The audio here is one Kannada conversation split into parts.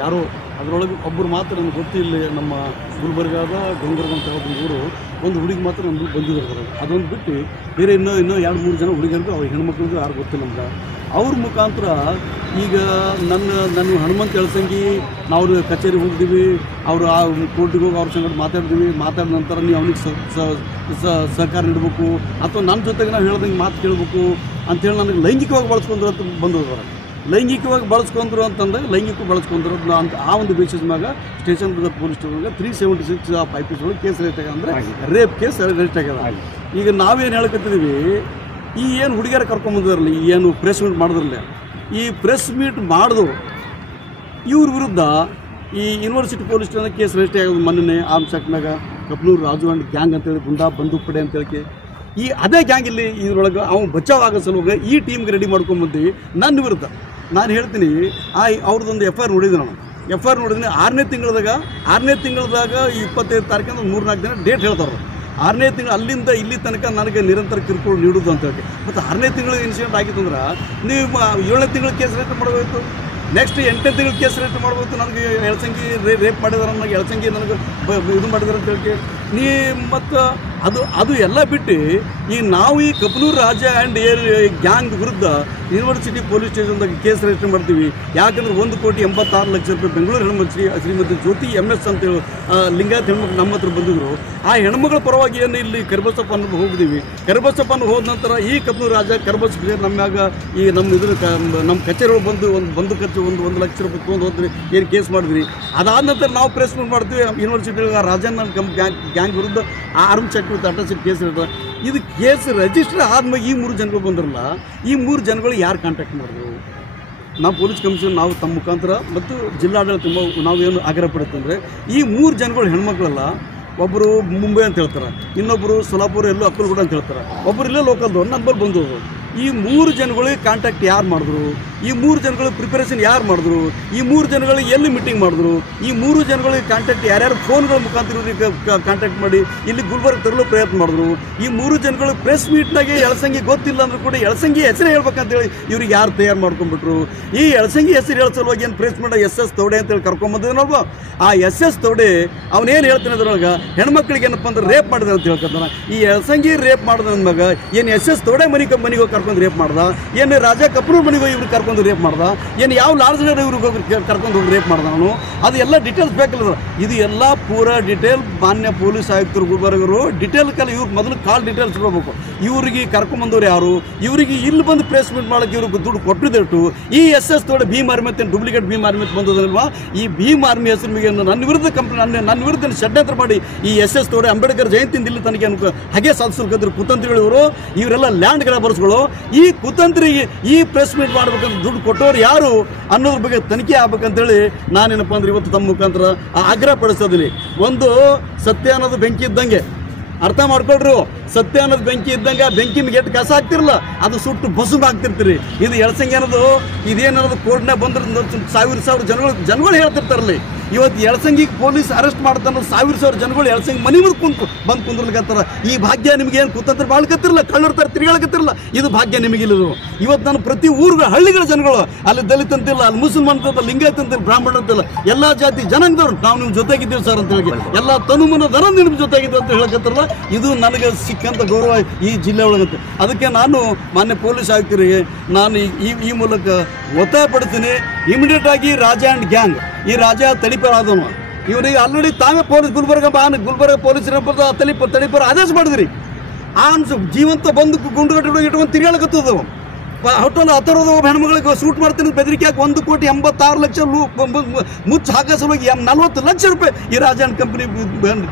ಯಾರೋ ಅದರೊಳಗೆ ಒಬ್ಬರು ಮಾತ್ರ ನನಗೆ ಗೊತ್ತಿಲ್ಲ. ನಮ್ಮ ಗುಲ್ಬರ್ಗಾದ ಗಂಗರ್ಗ ಅಂತ ಒಂದು ಊರು ಒಂದು ಹುಡುಗಿ ಮಾತ್ರ ನಮ್ಗೆ ಬಂದಿದ್ದಾರೆ. ಅದೊಂದು ಬಿಟ್ಟು ಬೇರೆ ಇನ್ನೂ 2-3 ಜನ ಹುಡುಗರಿಗೂ ಅವ್ರ ಹೆಣ್ಮಕ್ಳಿಗೂ ಯಾರು ಗೊತ್ತಿಲ್ಲ ನಮ್ಗೆ. ಅವ್ರ ಮುಖಾಂತರ ಈಗ ನನ್ನ ಹನುಮಂತ ಎಳಸಂಗಿ ನಾವು ಕಚೇರಿಗೆ ಹೋಗಿದ್ದೀವಿ, ಅವರು ಆ ಕೋರ್ಟಿಗೆ ಹೋಗಿ ಅವ್ರ ಸಂಗಡ ಮಾತಾಡಿದ ನಂತರ ನೀವು ಅವನಿಗೆ ಸಹಕಾರ ನೀಡಬೇಕು ಅಥವಾ ನನ್ನ ಜೊತೆಗೆ ನಾವು ಹೇಳ್ದಂಗೆ ಮಾತು ಕೇಳಬೇಕು ಅಂಥೇಳಿ ನನಗೆ ಲೈಂಗಿಕವಾಗಿ ಬಳಸ್ಕೊಂಡ್ರು ಅಂತ ಬಂದಿದ್ದಾರೆ. ಲೈಂಗಿಕವಾಗಿ ಬಳಸ್ಕೊಂಡ್ರು ಅಂತಂದಾಗ ಲೈಂಗಿಕ ಬಳಸ್ಕೊಂಡ್ರು ಅಂತ ಆ ಒಂದು ಬೇಸಿಸ್ ಮ್ಯಾಗ ಸ್ಟೇಷನ್ ಪೊಲೀಸ್ ಸ್ಟೇಷನ್ಗೆ 376 IPC ಒಳಗೆ ಕೇಸ್ ರೇಟ್ ಆಗ್ಯದ, ಅಂದರೆ ರೇಪ್ ಕೇಸ್ ರೇಟ್ ಆಗ್ಯದ. ಈಗ ನಾವೇನು ಹೇಳಕತ್ತಿದ್ದೀವಿ, ಈ ಏನು ಹುಡುಗಿಯರ ಕರ್ಕೊಂಬಂದಿರಲ್ಲ, ಈ ಏನು ಪ್ರೆಸ್ ಮೀಟ್ ಮಾಡಿದ್ರಲ್ಲ, ಈ ಪ್ರೆಸ್ ಮೀಟ್ ಮಾಡಿದವರು ಇವ್ರ ವಿರುದ್ಧ ಈ university police station case register ಆಗೋದು ಮೊನ್ನೆ ಆರ್ಮ್ಸ್ ಆ್ಯಕ್ಟ್ನಾಗ ಕಪ್ನೂರು ರಾಜು ಅಂಡ್ ಗ್ಯಾಂಗ್ ಅಂತೇಳಿ ಗುಂಡಾ ಬಂದೂಕ್ ಪಡೆ ಅಂತೇಳಿ ಈ ಅದೇ ಗ್ಯಾಂಗ್ ಇಲ್ಲಿ ಇದ್ರೊಳಗೆ ಅವ್ನು ಬಚಾವ್ ಆಗೋ ಸಲುವಾಗಿ ಈ ಟೀಮ್ಗೆ ರೆಡಿ ಮಾಡ್ಕೊಂಬಂದು ನನ್ನ ವಿರುದ್ಧ ನಾನು ಹೇಳ್ತೀನಿ. ಅವ್ರದ್ದೊಂದು FIR ನೋಡಿದ್ದೆ ನಾನು. FIR ನೋಡಿದ್ದೀನಿ 6ನೇ ತಿಂಗಳದಾಗ 25 ತಾರೀಕಿಂದ 3-4 ದಿನ ಡೇಟ್ ಹೇಳ್ತಾರೆ. 6ನೇ ತಿಂಗಳು ಅಲ್ಲಿಂದ ಇಲ್ಲಿ ತನಕ ನನಗೆ ನಿರಂತರ ಕಿರುಕುಳ ನೀಡೋದು ಅಂತ ಹೇಳಿ. ಮತ್ತು 6ನೇ ತಿಂಗಳು ಇನ್ಸಿಡೆಂಟ್ ಆಗಿತ್ತಂದ್ರೆ ನೀವು 7ನೇ ತಿಂಗಳು ಕೇಸ್ ರಿಜಿಸ್ಟರ್ ಮಾಡಬೇಕು, ನೆಕ್ಸ್ಟ್ 8ನೇ ತಿಂಗಳು ಕೇಸ್ ರಿಜಿಸ್ಟರ್ ಮಾಡ್ಬೋದು. ನನಗೆ ಎಳಸಂಗಿ ರೇಪ್ ಮಾಡಿದಾರೆ, ನನಗೆ ಎಳಸಂಗಿ ನನಗೆ ಇದು ಮಾಡಿದಾರೆ ಅಂತ ಹೇಳಿ ನೀ ಮತ್ತು ಅದು ಎಲ್ಲ ಬಿಟ್ಟು ಈ ನಾವು ಈ ಕಪ್ನೂರು ರಾಜ ಆ್ಯಂಡ್ ಗ್ಯಾಂಗ್ ವಿರುದ್ಧ ಯೂನಿವರ್ಸಿಟಿ ಪೊಲೀಸ್ ಸ್ಟೇಷನ್ದಾಗ ಕೇಸ್ ರಿಜಿಸ್ಟರ್ ಮಾಡ್ತೀವಿ. ಯಾಕಂದ್ರೆ 1,86,00,000 ರೂಪಾಯಿ ಬೆಂಗಳೂರು ಹೆಣ್ಮಕ್ಳು ಶ್ರೀಮತಿ ಜ್ಯೋತಿ MS ಅಂತೇಳಿ ಲಿಂಗಾಯತ್ ಹೆಣ್ಮಕ್ಳು ನಮ್ಮ ಹತ್ರ ಬಂದಿದ್ರು. ಆ ಹೆಣ್ಮಕ್ಳ ಪರವಾಗಿ ಏನು ಇಲ್ಲಿ ಕರಿಬಸಪ್ಪನ ಹೋಗಿದ್ದೀವಿ. ಕರಿಬಸಪ್ಪನ ಹೋದ ನಂತರ ಈ ಕಪ್ನೂರು ರಾಜ ಕರಿಬಸಪ್ಪ ನಮ್ಮಾಗ ಈ ನಮ್ಮ ಕಚೇರಿ ಬಂದು ಒಂದು ಖರ್ಚು 1 ಲಕ್ಷ ರೂಪಾಯಿ ತೊಗೊಂಡು ಹೋದ್ರಿ, ಏನು ಕೇಸ್ ಮಾಡಿದ್ರಿ. ಅದಾದ ನಂತರ ನಾವು ಪ್ರೆಸ್ ಮೀಟ್ ಮಾಡ್ತೀವಿ. ಯೂನಿವರ್ಸಿಟಿ ರಾಜನ್ ಗ್ಯಾಂಗ್ ವಿರುದ್ಧ arms act with attached case ಇರ್ತದೆ. ಇದು ಕೇಸ್ ರಿಜಿಸ್ಟರ್ ಆದ್ಮೇಲೆ ಈ 3 ಜನಗಳು ಬಂದ್ರಲ್ಲ, ಈ 3 ಜನಗಳು ಯಾರು ಕಾಂಟ್ಯಾಕ್ಟ್ ಮಾಡಿದ್ರು? ನಾವು ಪೊಲೀಸ್ ಕಮಿಷನ್ ನಾವು ತಮ್ಮ ಮುಖಾಂತರ ಮತ್ತು ಜಿಲ್ಲಾಡಳಿತ ನಾವೇನು ಆಗ್ರಹ ಪಡುತ್ತಂದರೆ, ಈ 3 ಜನಗಳು ಹೆಣ್ಮಕ್ಳಲ್ಲ. ಒಬ್ಬರು ಮುಂಬೈ ಅಂತ ಹೇಳ್ತಾರೆ, ಇನ್ನೊಬ್ಬರು ಸೊಲಾಪುರ ಎಲ್ಲೋ ಅಕ್ಕಲಗೂಡ ಅಂತ ಹೇಳ್ತಾರೆ, ಒಬ್ಬರು ಇಲ್ಲೇ ಲೋಕಲ್ದವ್ರು ನಂಬರ್ ಬಂದವರು. ಈ 3 ಜನಗಳಿಗೆ ಕಾಂಟ್ಯಾಕ್ಟ್ ಯಾರು ಮಾಡಿದ್ರು? ಈ 3 ಜನಗಳಿಗೆ ಪ್ರಿಪರೇಷನ್ ಯಾರು ಮಾಡಿದ್ರು? ಈ 3 ಜನಗಳಿಗೆ ಎಲ್ಲಿ ಮೀಟಿಂಗ್ ಮಾಡಿದ್ರು? ಈ 3 ಜನಗಳಿಗೆ ಕಾಂಟ್ಯಾಕ್ಟ್ ಯಾರ್ಯಾರು ಫೋನ್ಗಳ ಮುಖಾಂತರ ಕಾಂಟ್ಯಾಕ್ಟ್ ಮಾಡಿ ಇಲ್ಲಿ ಗುಲ್ಬರ್ಗ ತರಲು ಪ್ರಯತ್ನ ಮಾಡಿದ್ರು? ಈ 3 ಜನಗಳು ಪ್ರೆಸ್ ಮೀಟ್ನಾಗೆ ಎಳಸಂಗಿ ಗೊತ್ತಿಲ್ಲ ಅಂದ್ರೂ ಕೂಡ ಎಳಸಂಗಿ ಹೆಸರು ಹೇಳ್ಬೇಕಂತೇಳಿ ಇವ್ರಿಗೆ ಯಾರು ತಯಾರು ಮಾಡ್ಕೊಂಡ್ಬಿಟ್ರು? ಈ ಎಳಸಂಗಿ ಹೆಸರು ಹೇಳೋ ಸಲುವಾಗಿ ಏನು ಪ್ರೆಸ್ ಮೀಟ್ SS ತೌಡೆ ಅಂತೇಳಿ ಕರ್ಕೊಂಬಂದಿದ್ನಲ್ವ, ಆ SS ತೌಡೆ ಅವನೇನು ಹೇಳ್ತಾನೆ ಅದ್ರೊಳಗೆ ಹೆಣ್ಮಕ್ಳಿಗೆ ಏನಪ್ಪ ಅಂದ್ರೆ ರೇಪ್ ಮಾಡಿದ್ರೆ ಅಂತ ಹೇಳ್ಕೊತಾನೆ. ಈ ಎಳಸಂಗಿ ರೇಪ್ ಮಾಡಿದ ಅಂದಾಗ ಏನು SS ತೌಡೆ ಮನೆಗೆ ಕರ್ಕೊಂಡು ರೇಪ್ ಮಾಡ್ದ? ಏನು ರಾಜ ಕಪ್ನೂರು ಮನೆಗೆ ಇವ್ರು ಕರ್ಕೊಂಡು ರೇಪ್ ಮಾಡ್ದ? ಏನು ಯಾವ ಲಾಡ್ಜ್ನಾಗ ಇವ್ರಿಗೆ ಕರ್ಕೊಂಡು ಹೋಗಿ ರೇಪ್ ಮಾಡ್ದ? ನಾನು ಅದು ಎಲ್ಲ ಡೀಟೇಲ್ಸ್ ಬೇಕಲ್ಲ. ಇದು ಎಲ್ಲ ಪೂರ ಡೀಟೇಲ್ ಮಾನ್ಯ ಪೊಲೀಸ್ ಆಯುಕ್ತರು ಗುಲ್ಬರ್ಗರು ಡೀಟೇಲ್ ಇವ್ರು ಮೊದಲು ಕಾಲ್ ಡೀಟೇಲ್ಸ್ ಇಡಬೇಕು. ಇವ್ರಿಗೆ ಕರ್ಕೊಂಬಂದವ್ರು ಯಾರು, ಇವರಿಗೆ ಇಲ್ಲಿ ಬಂದು ಪ್ರೆಸ್ ಮೀಟ್ ಮಾಡೋಕ್ಕೆ ಇವ್ರಿಗೆ ದುಡ್ಡು ಕೊಟ್ಟಿದ್ದೆಟ್ಟು. ಈ SS ತೋಡೆ ಭೀಮ್ ಆರ್ಮಿ ಅಂತ ಡೂಪ್ಲಿಕೇಟ್ ಭೀಮ್ ಆರ್ಮಿ ಅಂತ ಬಂದದಲ್ವಾ, ಈ ಭೀಮ್ ಆರ್ಮಿ ಹೆಸರು ನನ್ನ ವಿರುದ್ಧ ನನ್ನ ವಿರುದ್ಧ ಷಡ್ಯಂತ್ರ ಮಾಡಿ ಈ SS ತೋಡೆ ಅಂಬೇಡ್ಕರ್ ಜಯಂತಿಯಿಂದ ಇಲ್ಲಿ ತನಕ ಹಾಗೆ ಸಾಧಿಸಲ್ಕಂದ್ರೆ ಕುತಂತ್ರಿಗಳು ಇವರೆಲ್ಲ ಲ್ಯಾಂಡ್ ಗ್ರಾಬರ್ಸ್ಗಳು. ಈ ಕುತಂತ್ರಿಗೆ ಈ ಪ್ರೆಸ್ ಮೀಟ್ ಮಾಡ್ಬೇಕಂತ ದುಡ್ಡು ಕೊಟ್ಟವ್ರು ಯಾರು ಅನ್ನೋದ್ರ ಬಗ್ಗೆ ತನಿಖೆ ಆಗ್ಬೇಕಂತೇಳಿ ನಾನೇನಪ್ಪ ಅಂದ್ರೆ ಇವತ್ತು ತಮ್ಮ ಮುಖಾಂತರ ಆಗ್ರಹ ಪಡಿಸೋದಿಲ್ಲ. ಒಂದು ಸತ್ಯ ಅನ್ನೋದು ಬೆಂಕಿ ಇದ್ದಂಗೆ, ಅರ್ಥ ಮಾಡ್ಕೊಳ್ರು. ಸತ್ಯ ಅನ್ನೋದು ಬೆಂಕಿ ಇದ್ದಂಗೆ, ಬೆಂಕಿ ಎಷ್ಟು ಕಸ ಆಗ್ತಿರಲ್ಲ ಅದು ಸುಟ್ಟು ಬಸುಮ್ ಆಗ್ತಿರ್ತೀರಿ. ಇದು ಎಳಸಂಗಿ ಅನ್ನೋದು ಇದೇನನ್ನೋದು ಕೋರ್ಟ್ನಾಗ ಬಂದ್ರೆ ಸಾವಿರ ಜನಗಳು ಹೇಳ್ತಿರ್ತಾರಲ್ಲಿ. ಇವತ್ತು ಎಳಸಂಗಿ ಪೊಲೀಸ್ ಅರೆಸ್ಟ್ ಮಾಡ್ತಾನೆ 1000 ಜನಗಳು ಎಳಸಂಗಿ ಮನೆ ಮುಂದೆ ಬಂದು ಕುಂದ್ರಲಿಕತ್ತಾರ. ಈ ಭಾಗ್ಯ ನಿಮ್ಗೆ ಏನು ಕುತಂತ್ರ ಮಾಡ್ಕತ್ತಿರಲ್ಲ, ಕಳ್ಳರ್ತಾರೆ ತಿರುಗಾಳಕತ್ತಿರಲ್ಲ, ಇದು ಭಾಗ್ಯ ನಿಮಗಿಲ್ಲದು. ಇವತ್ತು ನಾನು ಪ್ರತಿ ಊರುಗಳ ಹಳ್ಳಿಗಳ ಜನಗಳು, ಅಲ್ಲಿ ದಲಿತ ಅಂತಿಲ್ಲ, ಅಲ್ಲಿ ಮುಸಲ್ಮಾನ್ ಅಂತಲ್ಲ, ಲಿಂಗಾಯತ್ ಅಂತಿಲ್ಲ, ಬ್ರಾಹ್ಮಣ ಅಂತಿಲ್ಲ, ಎಲ್ಲ ಜಾತಿ ಜನಾಂಗದವ್ರು ನಾವು ನಿಮ್ಮ ಜೊತೆಗಿದ್ದೀವಿ ಸರ್ ಅಂತ ಹೇಳಿ, ಎಲ್ಲ ತನುಮನ ದರ ನಿಮ್ಮ ಜೊತೆಗಿದ್ದೀವಿ ಅಂತ ಹೇಳಕತ್ತಿರಲ್ಲ. ಇದು ನನಗೆ ಸಿಕ್ಕಂಥ ಗೌರವ ಈ ಜಿಲ್ಲೆ ಒಳಗತ್ತೆ. ಅದಕ್ಕೆ ನಾನು ಮಾನ್ಯ ಪೊಲೀಸ್ ಆಯುಕ್ತರಿಗೆ ನಾನು ಈ ಮೂಲಕ ಒತ್ತಾಯ ಪಡ್ತೀನಿ, ಇಮಿಡಿಯೇಟ್ ಆಗಿ ರಾಜ ಆ್ಯಂಡ್ ಗ್ಯಾಂಗ್, ಈ ರಾಜ ತಡಿಪೇರ್ ಆದವನು, ಇವರಿಗೆ ಆಲ್ರೆಡಿ ತಾವೇ ಪೊಲೀಸ್ ಗುಲ್ಬರ್ಗ ಪೊಲೀಸರ ತಡಿಪೇರ್ ಆದೇಶ ಮಾಡಿದ್ರಿ. ಆ ಜೀವಂತ ಬಂದು ಗುಂಡುಗಟ್ಟೆ ಇಟ್ಕೊಂಡು ತಿರುಗಾಳಕತ್ತದ. ಹೋಟೆಲ್ ಹತ್ತಿರದ ಒಬ್ಬ ಹೆಣ್ಮಗಳಿಗೆ ಸೂಟ್ ಮಾಡ್ತೀನಿ ಬೆದರಿಕೆ ಹಾಕಿ 1,86,00,000 ಮುಚ್ಚ ಹಾಕೋ ಸಲುವಾಗಿ 40 ಲಕ್ಷ ರೂಪಾಯಿ ಈ ರಾಜಾನ್ ಕಂಪ್ನಿ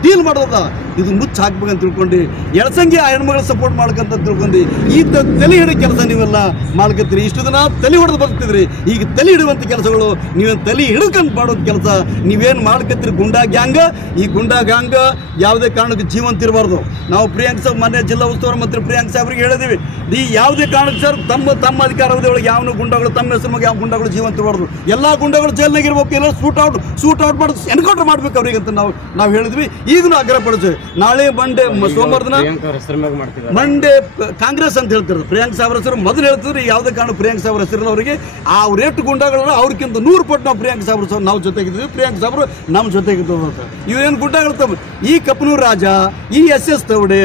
ಡೀಲ್ ಮಾಡೋದ. ಇದು ಮುಚ್ಚ ಹಾಕ್ಬೇಕಂತ ತಿಳ್ಕೊಂಡು ಎಳಸಂಗಿ ಆ ಹೆಣ್ಮಗಳ ಸಪೋರ್ಟ್ ಮಾಡ್ಕಂತ ತಿಳ್ಕೊಂಡು ಈ ತಲೆ ಹಿಡೋ ಕೆಲಸ ನೀವೆಲ್ಲ ಮಾಡ್ಕತ್ತೀರಿ. ಇಷ್ಟು ದಿನ ತಲೆ ಹೊಡೆದು ಬರ್ತಿದ್ರಿ, ಈಗ ತಲೆ ಹಿಡುವಂಥ ಕೆಲಸಗಳು ನೀವೇನು ತಲೆ ಹಿಡ್ಕೊಂಡು ಮಾಡೋದು ಕೆಲಸ ನೀವೇನು ಮಾಡ್ಕತ್ತೀರಿ. ಗುಂಡಾ ಗ್ಯಾಂಗ್, ಈ ಗುಂಡಾ ಗ್ಯಾಂಗ್ ಯಾವುದೇ ಕಾರಣಕ್ಕೆ ಜೀವಂತ ಇರಬಾರ್ದು. ನಾವು ಪ್ರಿಯಾಂಕ್ ಸಾಬ್ ಮಾನ್ಯ ಜಿಲ್ಲಾ ಉಸ್ತುವಾರಿ ಮಂತ್ರಿ ಪ್ರಿಯಾಂಕ್ ಸಾಬ್ರಿಗೆ ಹೇಳಿದೀವಿ, ಈ ಯಾವುದೇ ಕಾರಣಕ್ಕೆ ಸರ್ ತಮ್ಮ ತಮ್ಮ ಅಧಿಕಾರದ ಒಳಗೆ ಯಾವನು ಗುಂಡಗಳು ತಮ್ಮ ಹೆಸರು ಬಗ್ಗೆ ಯಾವ ಗುಂಡಗಳು ಜೀವಂತ ಇರಬಾರ್ದು, ಎಲ್ಲ ಗುಂಡಗಳು ಜೈಲ್ನಾಗ ಇರ್ಬೇಕು, ಎಲ್ಲ ಶೂಟ್ ಔಟ್ ಮಾಡಿ ಎನ್ಕೌಂಟರ್ ಮಾಡ್ಬೇಕು ಅವ್ರಿಗೆ ಅಂತ ನಾವು ಹೇಳಿದ್ವಿ. ಈಗಲೂ ಆಗ್ರಹ ಪಡಿಸ್ತೀವಿ. ನಾಳೆ ಮಂಡೇ ಸೋಮವಾರ ದಿನ ಮಂಡೇ ಕಾಂಗ್ರೆಸ್ ಅಂತ ಹೇಳ್ತಿರೋದು ಪ್ರಿಯಾಂಕ್ ಸಾವ್ರ ಹೆಸರು ಮೊದಲು ಹೇಳ್ತಿದ್ರು. ಯಾವುದೇ ಕಾರಣ ಪ್ರಿಯಾಂಕ್ ಸಾವ್ರ ಹೆಸರಿಲ್ಲ ಅವರಿಗೆ. ಆ ರೇಟ್ ಗುಂಡಗಳನ್ನ ಅವ್ರಿಗಿಂತ 100 ಪಟ್ಟು ನಾವು ಪ್ರಿಯಾಂಕ್ ಸಾವ್ರ ನಾವು ಜೊತೆಗಿದ್ವಿ, ಪ್ರಿಯಾಂಕ್ ಸಾವ್ರು ನಮ್ಮ ಜೊತೆಗಿದ್ದವು ಅಂತ. ಇವೇನು ಗುಡ್ಡಗಳು ತಮ್ಮ ಈ ಕಪ್ಪನೂರು ರಾಜ, ಈ SS ತವಡೆ,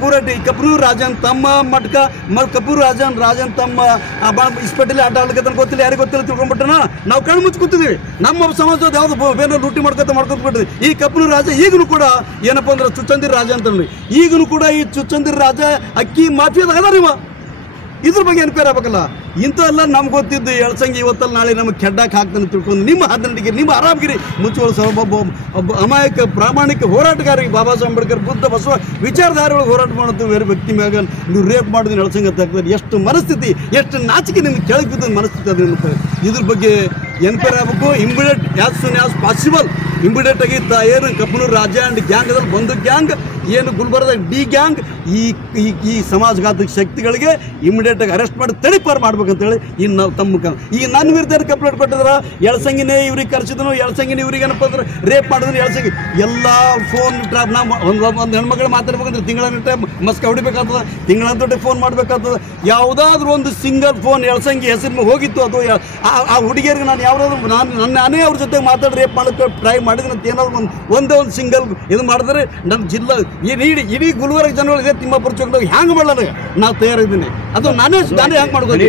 ಪೂರಟಿ ಕಪ್ಪನೂರು ರಾಜನ್ ತಮ್ಮ ಮಟ್ಕ ಕಪ್ಪೂರು ರಾಜನ್ ತಮ್ಮ ಇಸ್ಪೆಟಲ್ಲಿ ಆಟ ಆಡ್ಲಿಕ್ಕೆ ಗೊತ್ತಿಲ್ಲ, ಯಾರಿಗೆ ಗೊತ್ತಿಲ್ಲ ತಿಳ್ಕೊಂಡ್ಬಿಟ್ಟನ ನಾವು ಕಣ್ಣು ಮುಚ್ಚಿ ಕೂತಿದ್ವಿ. ನಮ್ಮ ಸಮಾಜದ ಯಾವ್ದು ಬೇರೆ ಲೂಟಿ ಮಾಡ್ಕೊಬಿಟ್ಟಿದ್ವಿ. ಈ ಕಪ್ಪನೂರು ರಾಜ ಈಗಲೂ ಕೂಡ ಏನಪ್ಪ ಅಂದ್ರೆ ಚುಚ್ಚಂದಿರ್ ರಾಜ ಅಂತ ಈಗಲೂ ಕೂಡ ಈ ಚುಚ್ಚಂದಿರ್ ರಾಜ ಅಕ್ಕಿ ಮಾಫಿಯಾದ ಅದ ನೀವು ಇದ್ರ ಬಗ್ಗೆ ಎನ್ಕ್ವೈರಿ ಆಗ್ಬೇಕಲ್ಲ. ಇಂಥವೆಲ್ಲ ನಮ್ಗೆ ಗೊತ್ತಿದ್ದು ಎಳ್ಸಂಗಿ ಇವತ್ತಲ್ಲ ನಾಳೆ ನಮಗೆ ಕೆಡ್ಡಕ್ಕೆ ಹಾಕ್ತಾನೆ ತಿಳ್ಕೊಂಡು ನಿಮ್ಮ ಹದಿನೆಂಟಿಗೆ ನಿಮ್ಮ ಆರಾಮಗಿರಿ ಮುಚ್ಚುವಳು ಒಬ್ಬ ಅಮಾಯಕ ಪ್ರಾಮಾಣಿಕ ಹೋರಾಟಗಾರರಿಗೆ ಬಾಬಾ ಸಾಹೇಬ್ ಅಂಬೇಡ್ಕರ್ ಬುದ್ಧ ಬಸವ ವಿಚಾರಧಾರೆಗಳು ಹೋರಾಟ ಮಾಡೋದು ಬೇರೆ ವ್ಯಕ್ತಿ ಮ್ಯಾಗ ನೀವು ರೇಪ್ ಮಾಡಿದ್ರೆ ಎಳ್ಸಂಗಿ ಅಂತ ಆಗ್ತದೆ. ಎಷ್ಟು ಮನಸ್ಥಿತಿ, ಎಷ್ಟು ನಾಚಿಕೆ ನಿಮ್ಗೆ ಕೆಳಗೆ ಬಿದ್ದ ಮನಸ್ಥಿತಿ ಅದ್ರ ಇದ್ರ ಬಗ್ಗೆ ಎನ್ಕ್ವೈರಿ ಆಗಬೇಕು. Immediate as soon as possible immediate ಆಗಿ ಏನು ಕಪ್ಪನೂರು ರಾಜ ಆ್ಯಂಡ್ ಗ್ಯಾಂಗದಲ್ಲಿ ಬಂದು ಗ್ಯಾಂಗ್ ಏನು ಗುಲ್ಬರ್ಗದಾಗ ಡಿ ಗ್ಯಾಂಗ್ ಈ ಸಮಾಜಘಾತಕ ಶಕ್ತಿಗಳಿಗೆ ಇಮಿಡಿಯೇಟ್ ಆಗಿ ಅರೆಸ್ಟ್ ಮಾಡಿ ತಡಿಪಾರು ಮಾಡ್ಬೇಕಂತೇಳಿ ಇನ್ನು ನಾವು ತಮ್ಮ ಈಗ ನನ್ನ ವಿರುದ್ಧ ಕಂಪ್ಲೇಂಟ್ ಕೊಟ್ಟಿದ್ರ ಎಳ್ಸಂಗಿನೇ ಇವ್ರಿಗೆ ಕರ್ಸಿದನು, ಎಳ್ಸಂಗಿನ ಇವ್ರಿಗೆ ಏನಪ್ಪ ಅಂದ್ರೆ ರೇಪ್ ಮಾಡಿದ್ರು ಎಳ್ಸಂಗಿ ಎಲ್ಲ ಫೋನ್ ಟ್ರಾಪ್ ನಾವು ಒಂದು ಹೆಣ್ಮಕ್ಳು ಮಾತಾಡ್ಬೇಕಂದ್ರೆ ತಿಂಗಳ ಮಸ್ಕ ಹೊಡಿಬೇಕಾಗ್ತದೆ, ತಿಂಗಳಂತೊಟ್ಟೆ ಫೋನ್ ಮಾಡಬೇಕಾಗ್ತದೆ. ಯಾವುದಾದ್ರೂ ಒಂದು ಸಿಂಗಲ್ ಫೋನ್ ಎಳ್ಸಂಗಿ ಹೆಸರು ಹೋಗಿತ್ತು ಅದು ಆ ಹುಡುಗಿಯರಿಗೆ ನಾನು ಯಾವುದಾದ್ರು ನಾನೇ ಅವ್ರ ಜೊತೆ ಮಾತಾಡಿ ರೇಪ್ ಮಾಡೋಕ್ಕೆ ಟ್ರೈ ಮಾಡಿದ್ರೆ ಅಂತ ಏನಾದ್ರು ಒಂದೇ ಒಂದು ಸಿಂಗಲ್ ಇದು ಮಾಡಿದ್ರೆ ನನ್ನ ಜಿಲ್ಲಾ ಇಡೀ ಗುಲ್ಬರ್ಗ ಜನಗಳು ಇದೇ ತಿಮ್ಮಾಪುರ ಚೌಕದಾಗ ಹ್ಯಾಂಗ್ ಮಾಡಲ್ಲ ನಾವು ತಯಾರಿದ್ದೀನಿ. ಅದು ನಾನೇ ಹ್ಯಾಂಗ್ ಮಾಡ್ಬೋದು.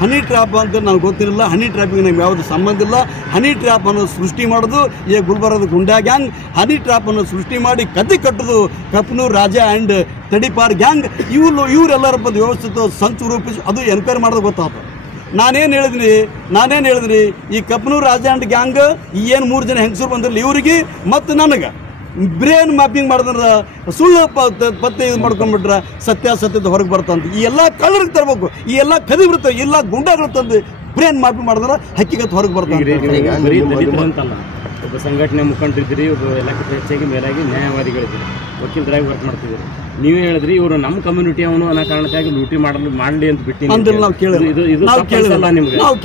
ಹನಿ ಟ್ರ್ಯಾಪ್ ಅಂತ ನನಗೆ ಗೊತ್ತಿರಲಿಲ್ಲ. ಹನಿ ಟ್ರ್ಯಾಪಿಗೆ ನಮ್ಗೆ ಯಾವುದು ಸಂಬಂಧ ಇಲ್ಲ. ಹನಿ ಟ್ರ್ಯಾಪ್ ಅನ್ನೋದು ಸೃಷ್ಟಿ ಮಾಡೋದು ಈ ಗುಲ್ಬರ್ಗದ ಗುಂಡಾ ಗ್ಯಾಂಗ್. ಹನಿ ಟ್ರ್ಯಾಪ್ ಅನ್ನೋದು ಸೃಷ್ಟಿ ಮಾಡಿ ಕದ್ದಿ ಕಟ್ಟೋದು ಕಪ್ಪನೂರು ರಾಜ ಆ್ಯಂಡ್ ತಡಿಪಾರ್ ಗ್ಯಾಂಗ್. ಇವರೆಲ್ಲರ ಬಂದು ವ್ಯವಸ್ಥಿತ ಸಂಚು ರೂಪಿಸಿ ಅದು ಎನ್ಕ್ವೈರಿ ಮಾಡೋದು ಗೊತ್ತಾಗ್ತದೆ. ನಾನೇನು ಹೇಳಿದ್ರಿ ಈ ಕಪ್ಪನೂರು ರಾಜ ಆ್ಯಂಡ್ ಗ್ಯಾಂಗ್ ಏನು 3 ಜನ ಹೆಂಗಸರು ಬಂದಿರಲಿ ಇವರಿಗೆ ಮತ್ತು ನನಗೆ ಬ್ರೇನ್ ಮ್ಯಾಪಿಂಗ್ ಮಾಡಿದ್ರೆ ಸುಳ್ಳು ಪತ್ತೆ ಇದು ಮಾಡ್ಕೊಂಡ್ಬಿಟ್ರೆ ಸತ್ಯಾಸತ್ಯದ ಹೊರಗೆ ಬರ್ತಂತ. ಈ ಎಲ್ಲ ಕಳ್ಳರಿಗೆ ತರಬೇಕು, ಈ ಎಲ್ಲ ಕದಿ ಬರ್ತವೆ, ಎಲ್ಲ ಗುಂಡಾಗಳು ತಂದು ಬ್ರೇನ್ ಮ್ಯಾಪಿಂಗ್ ಮಾಡಿದ್ರೆ ಹಕ್ಕಿಗತ್ತು ಹೊರಗೆ ಬರ್ತಂತ. ಒಬ್ಬ ಸಂಘಟನೆ ಮುಖಂಡರಿದ್ದೀರಿ, ಒಬ್ಬ ಎಲ್ಲಕ್ಕಿಂತ ಹೆಚ್ಚಾಗಿ ಮೇಲಾಗಿ ನ್ಯಾಯವಾದಿಗಳಿದ್ದೀರಿ, ವಕೀಲರಾಗಿ ವರ್ಕ್ ಮಾಡ್ತಿದ್ದೀರಿ. ನೀವೇ ಹೇಳಿದ್ರಿ ಇವರು ನಮ್ಮ ಕಮ್ಯುನಿಟಿ ಅವನು ಅನ್ನೋ ಕಾರಣಕ್ಕಾಗಿ ಲೂಟಿ ಮಾಡಲಿ ಅಂತ ಬಿಟ್ಟು ನಾವು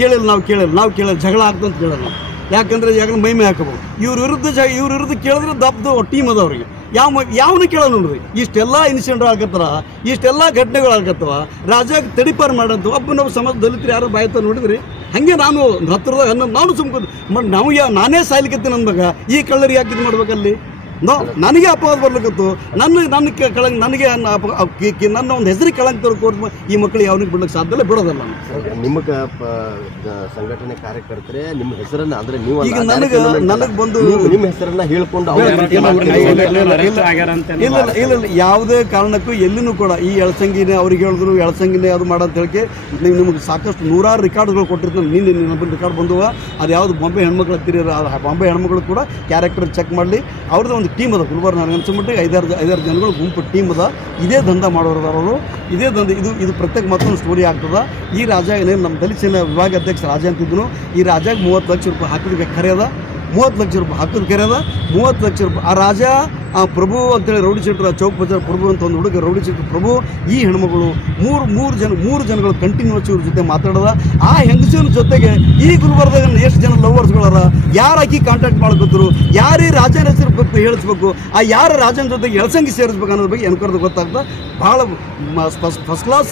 ಕೇಳಿಲ್ಲ ಜಗಳ ಆಗ್ತಂತ ಕೇಳಲ್ಲ. ಯಾಕಂದ್ರೆ ಮೈಮೆ ಹಾಕಬಹುದು. ಇವ್ರ ವಿರುದ್ಧ ಕೇಳಿದ್ರೆ ದಪ್ಪದು ಟೀಮ್ ಅದ ಅವ್ರಿಗೆ ಯಾವನು ಕೇಳೋ ನೋಡ್ರಿ. ಇಷ್ಟೆಲ್ಲ ಇನ್ಸಿಡೆಂಟ್ ಆಗತ್ತಾರ, ಇಷ್ಟೆಲ್ಲ ಘಟನೆಗಳು ಆಗತ್ತವ, ರಾಜಾಗ ತಡಿಪಾರು ಮಾಡಂತ ಒಬ್ಬ ಸಮಾಜ ದಲಿತರು ಯಾರು ಬಾಯ್ತ ನೋಡಿದ್ರಿ. ಹಂಗೆ ನಾನು ಹತ್ತಿರದಾಗ ನಾನು ಸುಮ್ಕೊಂಡು ನಾನೇ ಸಾಯ್ಲಿಕ್ಕೆ ನನ್ಬಾಗ ಈ ಕಳ್ಳರಿಗೆ ಯಾಕೆ ಇದು ಮಾಡ್ಬೇಕಲ್ಲಿ ನನಗೆ ಅಪವಾದ ಬರ್ಲಿಕ್ಕತ್ತು. ನನಗೆ ನನ್ನ ಒಂದು ಹೆಸರಿಗೆ ಕಳಂಕ ತರ್ಕೊಂಡು ಈ ಮಕ್ಕಳಿಗೆ ಯಾವನಿಗೆ ಬಿಡ್ಲಿಕ್ಕೆ ಸಾಧ್ಯ ಇಲ್ಲ, ಬಿಡೋದಲ್ಲ. ನಿಮಗೆ ಸಂಘಟನೆ ಕಾರ್ಯಕರ್ತರೆ ನಿಮ್ಮ ಹೆಸರನ್ನ ಅಂದ್ರೆ ನೀವು ಈಗ ನನಗೆ ಬಂದು ನಿಮ್ಮ ಹೆಸರನ್ನ ಹೇಳ್ಕೊಂಡು ಇಲ್ಲ ಯಾವುದೇ ಕಾರಣಕ್ಕೂ ಎಲ್ಲಿನೂ ಕೂಡ ಈ ಎಳ್ಸಂಗಿನೇ ಅವ್ರಿಗೆ ಹೇಳಿದ್ರು ಎಳ್ಸಂಗಿನೇ ಅದು ಮಾಡಂತ ಹೇಳಿಕೆ ನಿಮ್ಗೆ ಸಾಕಷ್ಟು 100 ರೆಕಾರ್ಡ್ಗಳು ಕೊಟ್ಟಿರ್ತಾನೆ. ನಿಮ್ಮ ರೆಕಾರ್ಡ್ ಬಂದುವ ಅದು ಯಾವುದು ಬಾಂಬೆ ಹೆಣ್ಮಕ್ಳು ಹತ್ತಿರ ಬಾಂಬೆ ಹೆಣ್ಮಕ್ಳು ಕೂಡ ಕ್ಯಾರೆಕ್ಟರ್ ಚೆಕ್ ಮಾಡಲಿ. ಅವ್ರದ್ದು ಒಂದು ಟೀಮ್ ಅದ ಗುಲ್ಬರ್ಗ. ನನಗೆ ಅನ್ಸಮಟ್ಟಿಗೆ 5-6 ಜನಗಳು ಗುಂಪು ಟೀಮ್ ಅದ. ಇದೇ ದಂಧ ಮಾಡೋರು ಇದೇ ದಂಧ. ಇದು ಪ್ರತ್ಯೇಕ ಮತ್ತೊಂದು ಸ್ಟೋರಿ ಆಗ್ತದ. ಈ ರಾಜ ಏನೇನು ನಮ್ಮ ದಲಿತ ಸೇನಾ ವಿಭಾಗ ಅಧ್ಯಕ್ಷ ರಾಜ ಅಂತಿದ್ರು. ಈ ರಾಜಾಗ 30 ಲಕ್ಷ ರೂಪಾಯಿ ಹಾಕಿದ ಕರೆ ಅದ, 30 ಲಕ್ಷ ರೂಪಾಯಿ ಹಾಕಿದ ಕರೆ ಅದ, 30 ಲಕ್ಷ ರೂಪಾಯಿ. ಆ ರಾಜ ಆ ಪ್ರಭು ಅಂತೇಳಿ ರೌಡಿ ಶೆಟ್ರ ಚೌಕ್ ಬಜಾರ್ ಪ್ರಭು ಅಂತ ಒಂದು ಹುಡುಗ ರೌಡಿ ಶೆಟ್ರ ಪ್ರಭು ಈ ಹೆಣ್ಮಗಳು ಮೂರು ಜನಗಳು ಕಂಟಿನ್ಯೂಸ್ ಇವ್ರ ಜೊತೆ ಮಾತಾಡೋದ. ಆ ಹೆಂಗಸಿನ ಜೊತೆಗೆ ಈ ಗುಲ್ಬರ್ದಾಗ ಎಷ್ಟು ಜನ ಲವರ್ಸ್ಗಳಾರ, ಯಾರು ಆಕಿ ಕಾಂಟ್ಯಾಕ್ಟ್ ಮಾಡ್ಕೊತಿರು, ಯಾರೇ ರಾಜನ ಹೆಸರು ಹೇಳಿಸ್ಬೇಕು, ಆ ಯಾರ ರಾಜನ ಜೊತೆಗೆ ಎಳ್ಸಂಗಿ ಸೇರಿಸ್ಬೇಕು ಅನ್ನೋದ್ರ ಬಗ್ಗೆ ಎನ್ಕರ್ದು ಗೊತ್ತಾಗ್ತದೆ. ಭಾಳ ಫಸ್ಟ್ ಕ್ಲಾಸ್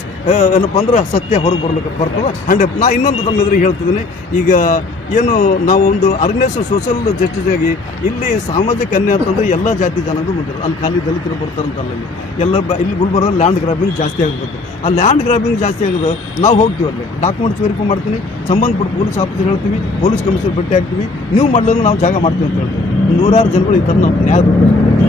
ಏನಪ್ಪ ಅಂದ್ರೆ ಸತ್ಯ ಹೊರಗೆ ಬರ್ತದೆ 100%. ನಾ ಇನ್ನೊಂದು ತಮ್ಮ ಎದುರಿಗೆ ಹೇಳ್ತಿದ್ದೀನಿ. ಈಗ ಏನು ನಾವು ಒಂದು ಆರ್ಗನೈಸೇಷನ್ ಸೋಷಿಯಲ್ ಜಸ್ಟಿಸ್ ಆಗಿ ಇಲ್ಲಿ ಸಾಮಾಜಿಕ ಅನ್ಯಾಯ ಅಂತಂದರೆ ಎಲ್ಲ ಜಾತಿ ಜನಗಳು ಬಂದಿರೋದು. ಅಲ್ಲಿ ಖಾಲಿ ದಲಿತರು ಬರ್ತಾರಂತಲ್ಲ. ಇಲ್ಲಿ ಗುಲ್ಬರ್ಗ ಲ್ಯಾಂಡ್ ಗ್ರಾಬಿಂಗ್ ಜಾಸ್ತಿ ಆಗುತ್ತೆ. ಆ ಲ್ಯಾಂಡ್ ಗ್ರಾಬಿಂಗ್ ಜಾಸ್ತಿ ಆಗೋದು ನಾವು ಹೋಗ್ತೀವಿ, ಅಲ್ಲಿ ಡಾಕ್ಯುಮೆಂಟ್ಸ್ ವೆರಿಫೈ ಮಾಡ್ತೀನಿ, ಸಂಬಂಧಪಟ್ಟ ಪೊಲೀಸ್ ಆಫೀಸರ್ ಹೇಳ್ತೀವಿ, ಪೊಲೀಸ್ ಕಮಿಷನರ್ ಭೇಟಿ ಆಗ್ತೀವಿ, ನೀವು ಮಾಡಲಿಲ್ಲ ನಾವು ಜಾಗ ಮಾಡ್ತೀವಿ ಅಂತ ಹೇಳ್ತೀವಿ. 100 ಜನಗಳು ಈ ಥರ ನಾವು ನ್ಯಾಯ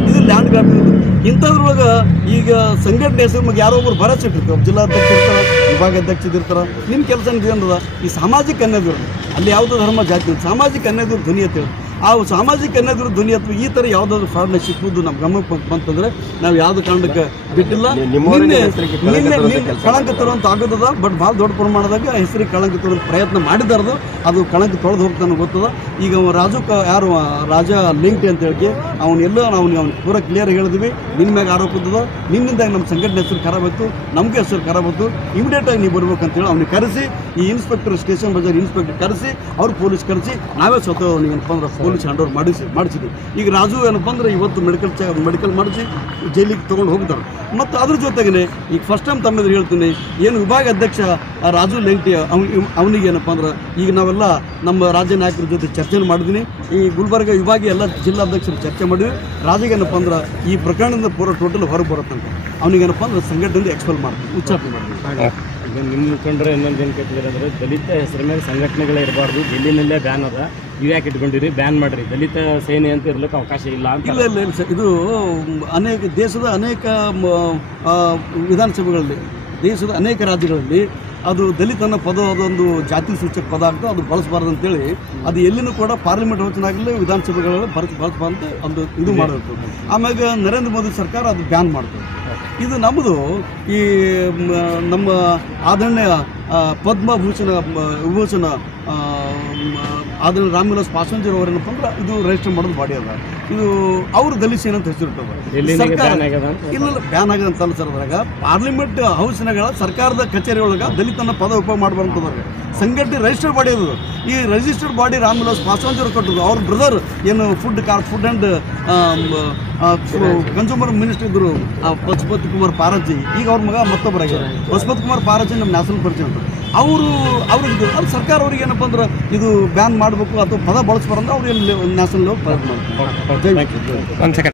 ಇದು ಲ್ಯಾಂಡ್ ಗ್ರಾಬಿಂಗ್. ಇಂಥದ್ರೊಳಗೆ ಈಗ ಸಂಘಟನೆ ಹೆಸರು ಯಾರೋ ಒಬ್ಬರು ಭರವಸೆ ಇಟ್ಟಿರ್ತಾರೆ, ಜಿಲ್ಲಾಧ್ಯಕ್ಷ ಇರ್ತಾರೆ, ವಿಭಾಗಾಧ್ಯಕ್ಷ ಇರ್ತಾರೆ. ನಿಮ್ಮ ಕೆಲಸ ಏನದ ಈ ಸಾಮಾಜಿಕ ಅನ್ಯಾಯದವ್ರು ಅಲ್ಲಿ ಯಾವುದೋ ಧರ್ಮ ಜಾತಿ ಸಾಮಾಜಿಕ ಅನ್ಯಾಯದವ್ರು ಧ್ವನಿ ಅಂತ ಹೇಳಿ ಆ ಸಾಮಾಜಿಕ ಅನ್ಯಾಯದ ಧ್ವನಿ ಅಥವಾ ಈ ಥರ ಯಾವುದಾದ್ರು ಫ್ರಾಡ್ನ ಸಿಕ್ಕುವುದು ನಮ್ಮ ಗಮನಕ್ಕೆ ಬಂತಂದ್ರೆ ನಾವು ಯಾವ್ದು ಕಾರಣಕ್ಕೆ ಬಿಟ್ಟಿಲ್ಲ. ಕಳಂಕ ತರುವಂತ ಆಗೋದದ, ಬಟ್ ಭಾಳ ದೊಡ್ಡ ಪ್ರಮಾಣದಾಗ ಹೆಸರಿಗೆ ಕಳಂಕ ತರುವಂತ ಪ್ರಯತ್ನ ಮಾಡಿದಾರದು, ಅದು ಕಳಂಕ ತೊಳೆದು ಹೋಗ್ತಾನೆ ಗೊತ್ತದ. ಈಗ ರಾಜು ಯಾರು ರಾಜ ಲಿಂಕ್ಟ್ ಅಂತ ಹೇಳಿ ಅವನ್ನೆಲ್ಲ ಅವ್ನಿಗೆ ಪೂರ ಕ್ಲಿಯರ್ ಹೇಳಿದ್ವಿ, ನಿನ್ನ ಮ್ಯಾಗ ಆರೋಪ ಇದ್ದದ, ನಿನ್ನಿಂದ ನಮ್ಮ ಸಂಘಟನೆ ಹೆಸರು ಖರಾಬ್ ಆಯಿತು, ನಮಗೆ ಹೆಸರು ಖರಾಬ್ ಆಯಿತು, ಇಮಿಡಿಯೇಟಾಗಿ ನೀವು ಬರ್ಬೇಕಂತೇಳಿ ಅವ್ನಿಗೆ ಕರೆಸಿ, ಈ ಇನ್ಸ್ಪೆಕ್ಟರ್ ಸ್ಟೇಷನ್ ಬಜಾರ್ ಇನ್ಸ್ಪೆಕ್ಟರ್ ಕರೆಸಿ ಅವ್ರು ಪೊಲೀಸ್ ಕರೆಸಿ ನಾವೇ ಸ್ವತಃ ಅವ್ನಿಗೆ ಏನಪ್ಪ ಅಂದ್ರೆ ಪೊಲೀಸ್ ಹ್ಯಾಂಡ್ ಓವರ್ ಮಾಡಿಸಿದ್ವಿ. ಈಗ ರಾಜು ಏನಪ್ಪ ಅಂದ್ರೆ ಇವತ್ತು ಮೆಡಿಕಲ್ ಮಾಡಿಸಿ ಜೈಲಿಗೆ ತೊಗೊಂಡು ಹೋಗ್ತಾರೆ. ಮತ್ತು ಅದ್ರ ಜೊತೆಗೇ ಈಗ ಫಸ್ಟ್ ಟೈಮ್ ತಮ್ಮೆದ್ರು ಹೇಳ್ತೀನಿ, ಏನು ವಿಭಾಗ ಅಧ್ಯಕ್ಷ ರಾಜು ಲೆಂಟಿ ಅವನಿಗೆ ಏನಪ್ಪ ಅಂದ್ರೆ ಈಗ ನಾವೆಲ್ಲ ನಮ್ಮ ರಾಜ್ಯ ನಾಯಕರ ಜೊತೆ ಚರ್ಚೆ ಮಾಡಿದ್ದೀನಿ. ಈ ಗುಲ್ಬರ್ಗ ವಿಭಾಗ ಎಲ್ಲ ಜಿಲ್ಲಾಧ್ಯಕ್ಷರು ಚರ್ಚೆ ಮಾಡಿದ್ವಿ. ರಾಜಿಗೇನಪ್ಪ ಅಂದ್ರೆ ಈ ಪ್ರಕರಣದಿಂದ ಪೂರ ಟೋಟಲ್ ಹೊರಗೆ ಬರುತ್ತಂತೆ, ಅವನಿಗೇನಪ್ಪ ಅಂದ್ರೆ ಸಂಘಟನೆಯಿಂದ ಎಕ್ಸ್ಪೆಲ್ ಮಾಡ್ತೀವಿ, ಉಚ್ಚಾಟನೆ ಮಾಡ್ತೀವಿ. ಈಗ ನಿಮ್ಮ ಮುಖಂಡರು ಇನ್ನೊಂದು ಏನು ಕೇಳ್ತಿದ್ದಾರೆ ಅಂದರೆ, ದಲಿತ ಹೆಸರ ಮೇಲೆ ಸಂಘಟನೆಗಳೇ ಇರಬಾರ್ದು, ಜಿಲ್ಲೆನಲ್ಲೇ ಬ್ಯಾನ್ ಅದ, ಇವು ಯಾಕೆ ಇಟ್ಕೊಂಡಿರಿ, ಬ್ಯಾನ್ ಮಾಡಿರಿ, ದಲಿತ ಸೇನೆ ಅಂತ ಇರ್ಲಿಕ್ಕೆ ಅವಕಾಶ ಇಲ್ಲ ಅಂತ. ಇಲ್ಲ ಸರ್, ಇದು ದೇಶದ ಅನೇಕ ವಿಧಾನಸಭೆಗಳಲ್ಲಿ, ದೇಶದ ಅನೇಕ ರಾಜ್ಯಗಳಲ್ಲಿ ಅದು ದಲಿತ ಅನ್ನೋ ಪದ ಅದೊಂದು ಜಾತಿ ಸೂಚಕ ಪದ ಆಗ್ತದೆ, ಅದು ಬಳಸಬಾರ್ದು ಅಂತೇಳಿ ಅದು ಎಲ್ಲಿನೂ ಕೂಡ ಪಾರ್ಲಿಮೆಂಟ್ ವಚನ ಆಗಲಿ ವಿಧಾನಸಭೆಗಳಲ್ಲಿ ಬಳಸಬಾರ್ದು ಒಂದು ಇದು ಮಾಡಿರ್ತದೆ. ಆಮ್ಯಾಗ ನರೇಂದ್ರ ಮೋದಿ ಸರ್ಕಾರ ಅದು ಬ್ಯಾನ್ ಮಾಡ್ತದೆ. ಇದು ನಮ್ಮದು ಈ ನಮ್ಮ ಆದರಣೀಯ ವಿಭೂಷಣ ಆದರಣೀಯ ರಾಮವಿಲಾಸ್ ಪಾಸ್ವಾನ್ ಅವರೇನಪ್ಪ ಅಂದ್ರೆ ಇದು ರಿಜಿಸ್ಟರ್ ಮಾಡೋದು ಬಾಡಿ ಅದ, ಇದು ಅವರು ದಲಿತ ಸೇನೆ ಅಂತ ಹೆಸರಿಟ್ಟದ. ಸರ್ಕಾರ ಇಲ್ಲ ಬ್ಯಾನ್ ಆಗಿದೆ ಅಂತಲ್ಲ ಸರ್, ಅದ್ರಾಗ ಪಾರ್ಲಿಮೆಂಟ್ ಹೌಸ್ನಾಗ ಸರ್ಕಾರದ ಕಚೇರಿ ಒಳಗೆ ದಲಿತನ ಪದ ಉಪಯೋಗ ಮಾಡಬಾರ್ದಂತದಾಗ ಸಂಘಟನೆ ರಿಜಿಸ್ಟರ್ಡ್ ಬಾಡಿ ಅದು. ಈ ರಿಜಿಸ್ಟರ್ಡ್ ಬಾಡಿ ರಾಮವಿಲಾಸ್ ಪಾಸ್ವಾನ್ ಅವರು ಕೊಟ್ಟರು. ಅವ್ರ ಬ್ರದರ್ ಏನು ಫುಡ್ ಆ್ಯಂಡ್ ಕನ್ಸ್ಯೂಮರ್ ಮಿನಿಸ್ಟರ್ ಇದ್ದರು ಪಶುಪತಿ ಕುಮಾರ್ ಪಾರಾಜಿ, ಈಗ ಅವ್ರ ಮಗ ಮತ್ತೊಬ್ಬರಾಗ್ಯಾರ ಪಶುಪತಿ ಕುಮಾರ್ ಪಾರಾಜಿ, ನಮ್ಮ ನ್ಯಾಷನಲ್ ಪರಿಚಯ ಅಂತ ಅವ್ರಿಗೆ ಅದು ಸರ್ಕಾರ ಅವ್ರಿಗೆ ಏನಪ್ಪ ಅಂದ್ರೆ ಇದು ಬ್ಯಾನ್ ಮಾಡಬೇಕು ಅಥವಾ ಪದ ಬಳಸಬಾರ್ದು, ಅವ್ರು ನ್ಯಾಷನಲ್ ಲೆವೆಲ್ ಪ್ರಯತ್ನ ಮಾಡ್ತಾರೆ.